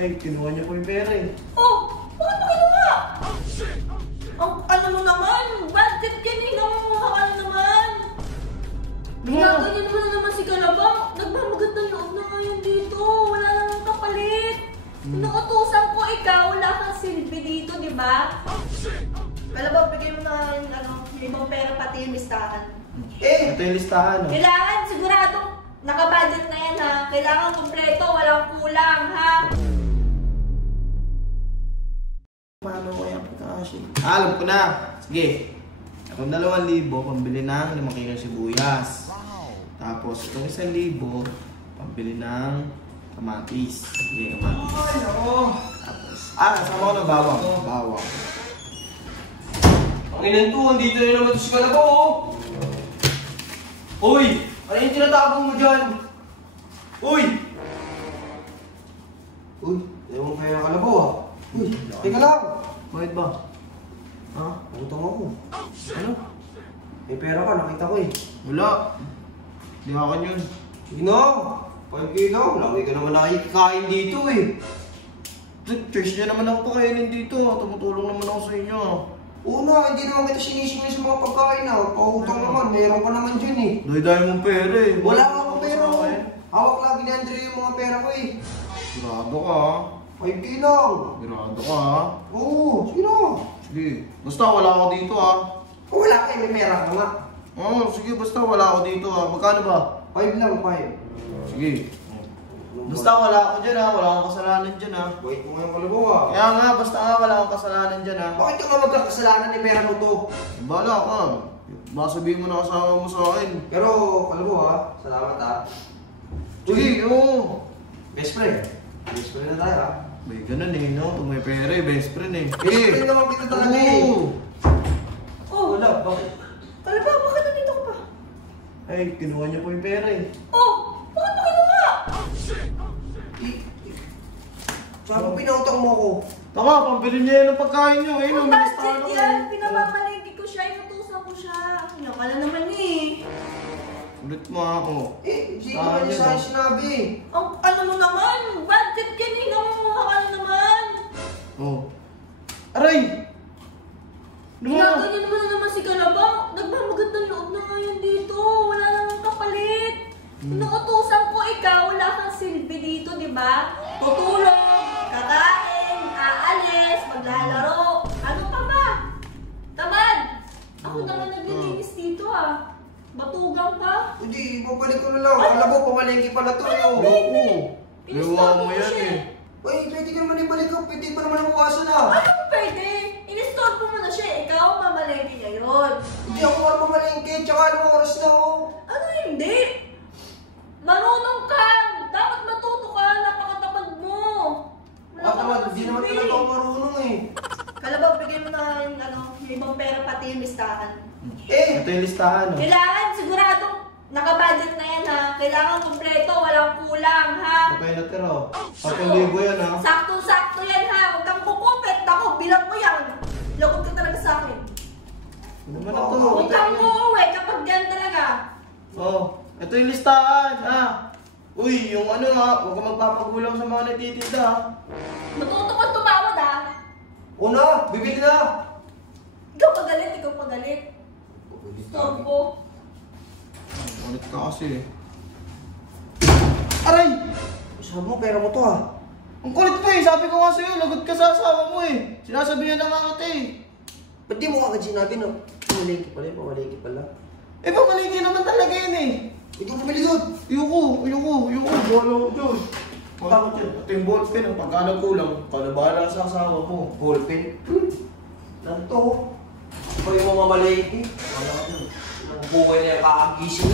Ay, kinuha niya po yung pera eh. Oh! Bakit mo kinuha? Ang ano mo naman? Budget yan eh! Nangunguha ka na naman! Ginagawa mo na naman si Kalabang. Nagmamagat ng loob na ngayon dito. Wala namang kapalit. Inuutusan ko ikaw. Wala kang silbi dito, di ba? Kalabang, bigay mo na yung ibang pera pati yung listahan. Ito yung listahan. Kailangan siguradong nakabudget na yan ha. Kailangan kumpleto, walang kulang ha. Paano ko yung pagkakasin? Alam ko na. Sige. Akong 2,000 pambili ng 5 kilo sibuyas. Tapos itong 1,000 pambili ng kamatis. Sige, kamatis. Ay, ako. Tapos, kasama ko ng bawang. Bawang. Ang inantuhan dito na naman ito si Kalabaw, oh. Uy! Ano yung tinatapong mo dyan? Uy! Uy, ayaw mo kaya Kalabaw, ah. Uy, teka lang. Bakit ba? Ha? Utang ako. Ano? May pera ka, nakita ko eh. Wala. Di akin yun. Sige na. 5K na. Lagi ka naman nakikikain dito eh. Church niya naman ako pakainin dito. Tumutulong naman ako sa inyo. Oo na, hindi naman kita sinisingil sa mga pagkain na. Pautang naman, mayroon ka naman dyan eh. Dahil mong pera eh. Wala ka akong pera ko. Hawak lagi ni Andre yung mga pera ko eh. Sigurado ka ha. 5K lang. Sigurado ka ha. Oo, sige na. Sige. Basta wala ako dito ha. Wala ka eh, may pera ka nga. Oo, sige basta wala ako dito ha. Magkano ba? 5 lang, 5. Sige. Basta wala ako dyan ha. Wala akong kasalanan dyan ha. Wait mo ngayong Kalabaw ah. Kaya nga, basta nga wala akong kasalanan dyan ha. Bakit ka nga magkakasalanan ni pera mo to? Bala ka. Baka sabihin mo na kasama mo sa akin. Pero Kalabaw ah, salamat ah. Sige, oo. Best friend. Best friend na tayo ah. May ganun eh, no? Pag may pera eh, best friend eh. Best friend naman kita talaga eh. Oo. Oh! Wala, bakit? Kalabang, bakit nandito ka pa? Ay, kinuha niya po yung pera eh. Oh! Bakit mo kinuha? Sabi mo pinautang mo ako. Tama, pambili niya yan ng pagkain niyo. Ayun, Ang umilis budget ako. yan! Pinamamalengke ko siya, inutusan ko siya. Kinakala naman eh. Ulit mo ako. Hindi naman niya sa akin sinabi. Ang ano mo naman? Budget yan eh! Nangunguha ka na naman! Oh. Aray! Ginagawa niya naman si Kalabang. Nagmamagat ng loob na ngayon dito. Wala namang kapalit. Inuutusan ko ikaw. Wala kang silbi dito, di ba? Tutulog, kakain, aalis, maglalaro. Ano pa ba? Tamad! Ako naman naglilinis dito ah. Batugang ka. Hindi, babalik ko na lang. Kalabaw, pamalengke pala to yun. Oo. Pinusta Gawa ko mo yan siya eh. Uy, pwede ka naman ibalik ko. Pwede pa naman nabukasan ah. Ano pwede? In-store ko muna siya. Ikaw, mamalengke niya yun. Hindi ako marunong pamalengke. Tsaka anong oras na oh. Ano hindi? Marunong ka! Dapat matuto ka! Napakatamad mo! Wala ka Tamad, naman hindi naman silbi. talaga ako marunong eh. Kalabang, bigyan mo na yung ibang pera pati yung listahan. Ito yung listahan. Oh. Kailangan siguradong nakabudget na yan ha. Kailangan kumpleto, walang kulang ha. Ito yung natira oh. 10,000 yan ha. Sakto-sakto yan ha. Huwag kang kukupit. Ako, bilang mo yan. Lagot ka talaga sa akin. Ano naman na to? Huwag kang uuwi kapag yan talaga. Oh. Ito yung listahan ha. Uy, yung ano ha. Huwag ka magpapagulang sa mga natitinda ha. Matuto kang tumawad ha. Una, bibili na. Ikaw pagalit, ikaw pagalit. Storbo. Ulit ka kasi eh. Aray! Sabi mo, pera mo to ah. Ang kulit mo eh. Sabi ko nga sa'yo, lagot ka sa asawa mo eh. Sinasabihan na nga kita eh. Ba't di mo kagad sinabi no? Pamalengke pala, pamalengke pala. Eh, pamalingki naman talaga yun eh. Hindi ko bumili doon. Ayoko. Bola ko dyan. Bakit yan? Ito yung ballpen. Pagka nagkulang, kalabahan sa asawa mo. Ballpen. Lang to. Pa yung mamamalengke. Wala ka dun. Ang buhay na yung kakagising